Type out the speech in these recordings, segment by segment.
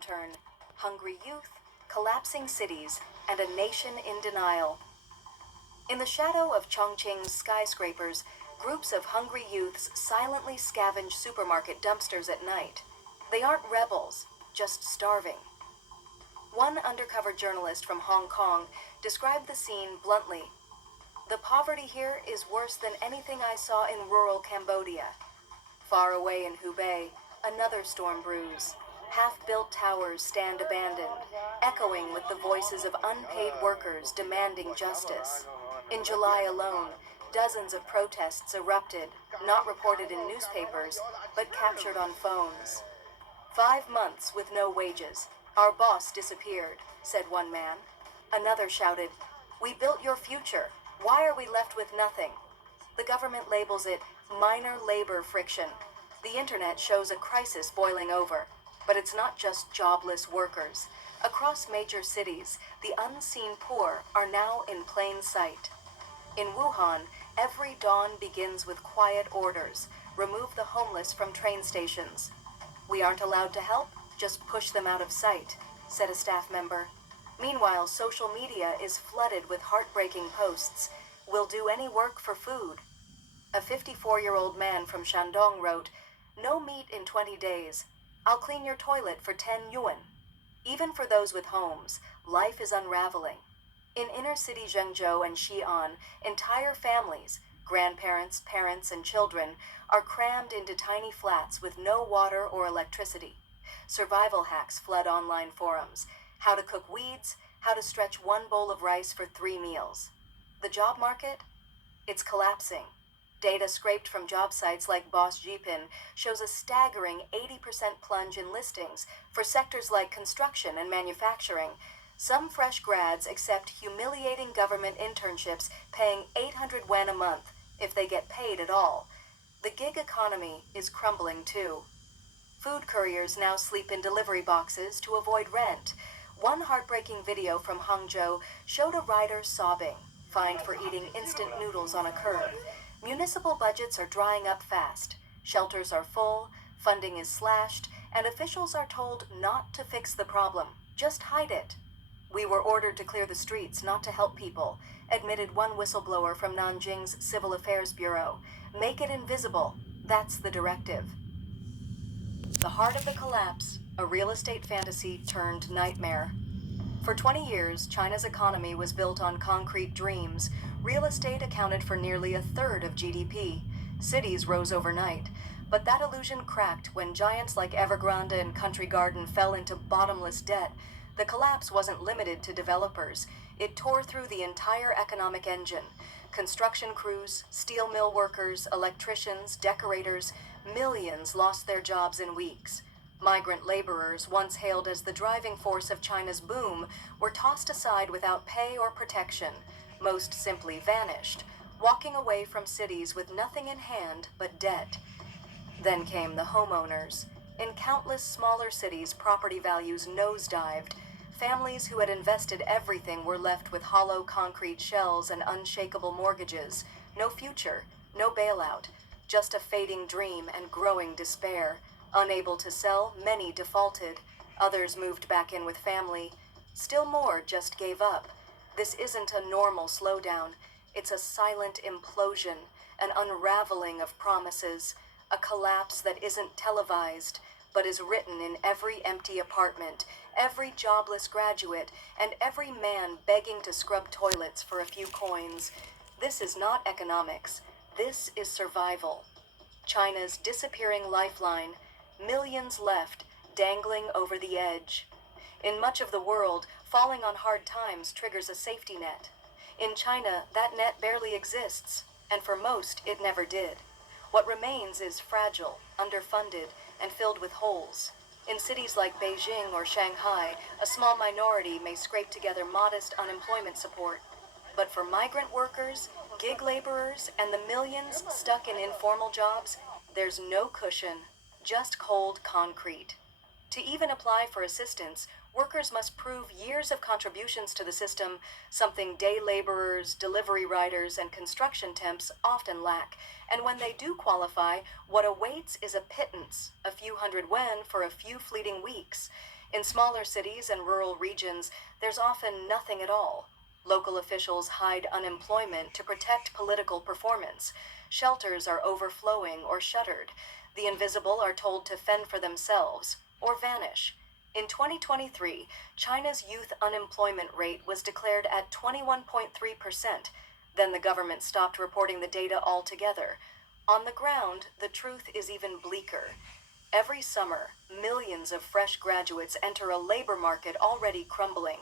Turn, hungry youth, collapsing cities, and a nation in denial. In the shadow of Chongqing's skyscrapers, groups of hungry youths silently scavenge supermarket dumpsters at night. They aren't rebels, just starving. One undercover journalist from Hong Kong described the scene bluntly. "The poverty here is worse than anything I saw in rural Cambodia." Far away in Hubei, another storm brews. Half-built towers stand abandoned, echoing with the voices of unpaid workers demanding justice. In July alone, dozens of protests erupted, not reported in newspapers, but captured on phones. 5 months with no wages. Our boss disappeared, said one man. Another shouted, "We built your future. Why are we left with nothing?" The government labels it minor labor friction. The internet shows a crisis boiling over. But it's not just jobless workers. Across major cities, the unseen poor are now in plain sight. In Wuhan, every dawn begins with quiet orders. Remove the homeless from train stations. "We aren't allowed to help, just push them out of sight," said a staff member. Meanwhile, social media is flooded with heartbreaking posts. "We'll do any work for food." A 54-year-old man from Shandong wrote, "No meat in 20 days. I'll clean your toilet for 10 yuan." Even for those with homes, life is unraveling. In inner-city Zhengzhou and Xi'an, entire families, grandparents, parents, and children, are crammed into tiny flats with no water or electricity. Survival hacks flood online forums. How to cook weeds, how to stretch one bowl of rice for 3 meals. The job market? It's collapsing. Data scraped from job sites like Boss Jipin shows a staggering 80% plunge in listings for sectors like construction and manufacturing. Some fresh grads accept humiliating government internships paying 800 yuan a month if they get paid at all. The gig economy is crumbling too. Food couriers now sleep in delivery boxes to avoid rent. One heartbreaking video from Hangzhou showed a rider sobbing, fined for eating instant noodles on a curb. Municipal budgets are drying up fast. Shelters are full, funding is slashed, and officials are told not to fix the problem, just hide it. "We were ordered to clear the streets, not to help people," admitted one whistleblower from Nanjing's Civil Affairs Bureau. "Make it invisible. That's the directive." The heart of the collapse, a real estate fantasy turned nightmare. For 20 years, China's economy was built on concrete dreams. Real estate accounted for nearly a third of GDP. Cities rose overnight. But that illusion cracked when giants like Evergrande and Country Garden fell into bottomless debt. The collapse wasn't limited to developers. It tore through the entire economic engine. Construction crews, steel mill workers, electricians, decorators, millions lost their jobs in weeks. Migrant laborers, once hailed as the driving force of China's boom, were tossed aside without pay or protection, most simply vanished, walking away from cities with nothing in hand but debt. Then came the homeowners. In countless smaller cities, property values nosedived. Families who had invested everything were left with hollow concrete shells and unshakable mortgages. No future, no bailout, just a fading dream and growing despair. Unable to sell, many defaulted. Others moved back in with family. Still more just gave up. This isn't a normal slowdown. It's a silent implosion, an unraveling of promises, a collapse that isn't televised, but is written in every empty apartment, every jobless graduate, and every man begging to scrub toilets for a few coins. This is not economics. This is survival. China's disappearing lifeline. Millions left, dangling over the edge. In much of the world, falling on hard times triggers a safety net. In China, that net barely exists, and for most, it never did. What remains is fragile, underfunded, and filled with holes. In cities like Beijing or Shanghai, a small minority may scrape together modest unemployment support. But for migrant workers, gig laborers, and the millions stuck in informal jobs, there's no cushion. Just cold concrete. To even apply for assistance, workers must prove years of contributions to the system, something day laborers, delivery riders, and construction temps often lack. And when they do qualify, what awaits is a pittance, a few hundred yuan for a few fleeting weeks. In smaller cities and rural regions, there's often nothing at all. Local officials hide unemployment to protect political performance. Shelters are overflowing or shuttered. The invisible are told to fend for themselves or vanish. In 2023, China's youth unemployment rate was declared at 21.3%. Then the government stopped reporting the data altogether. On the ground, the truth is even bleaker. Every summer, millions of fresh graduates enter a labor market already crumbling.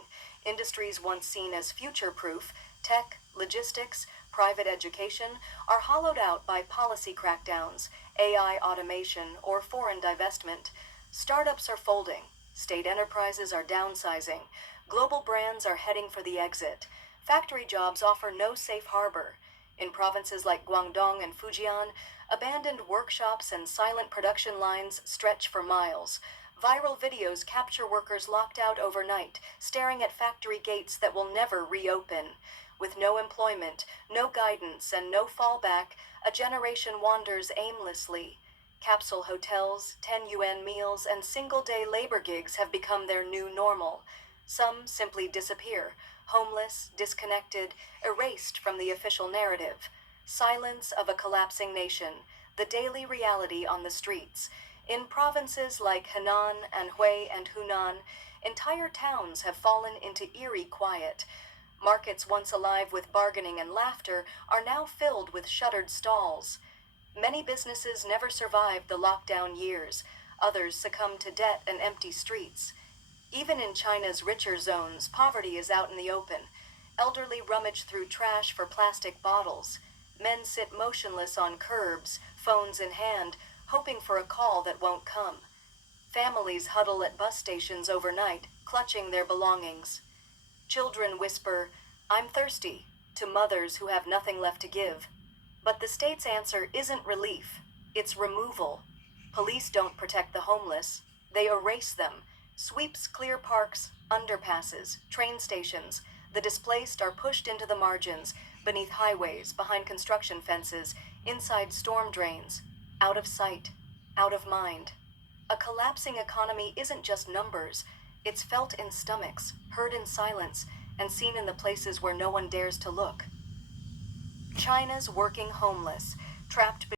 Industries once seen as future-proof, tech, logistics, private education, are hollowed out by policy crackdowns, AI automation, or foreign divestment. Startups are folding. State enterprises are downsizing. Global brands are heading for the exit. Factory jobs offer no safe harbor. In provinces like Guangdong and Fujian, abandoned workshops and silent production lines stretch for miles. Viral videos capture workers locked out overnight, staring at factory gates that will never reopen. With no employment, no guidance, and no fallback, a generation wanders aimlessly. Capsule hotels, 10 yuan meals, and single-day labor gigs have become their new normal. Some simply disappear, homeless, disconnected, erased from the official narrative. Silence of a collapsing nation, the daily reality on the streets. In provinces like Henan, Anhui, and Hunan, entire towns have fallen into eerie quiet. Markets once alive with bargaining and laughter are now filled with shuttered stalls. Many businesses never survived the lockdown years. Others succumbed to debt and empty streets. Even in China's richer zones, poverty is out in the open. Elderly rummage through trash for plastic bottles. Men sit motionless on curbs, phones in hand, hoping for a call that won't come. Families huddle at bus stations overnight, clutching their belongings. Children whisper, "I'm thirsty," to mothers who have nothing left to give. But the state's answer isn't relief, it's removal. Police don't protect the homeless, they erase them. Sweeps clear parks, underpasses, train stations. The displaced are pushed into the margins, beneath highways, behind construction fences, inside storm drains. Out of sight, out of mind. A collapsing economy isn't just numbers. It's felt in stomachs, heard in silence, and seen in the places where no one dares to look. China's working homeless, trapped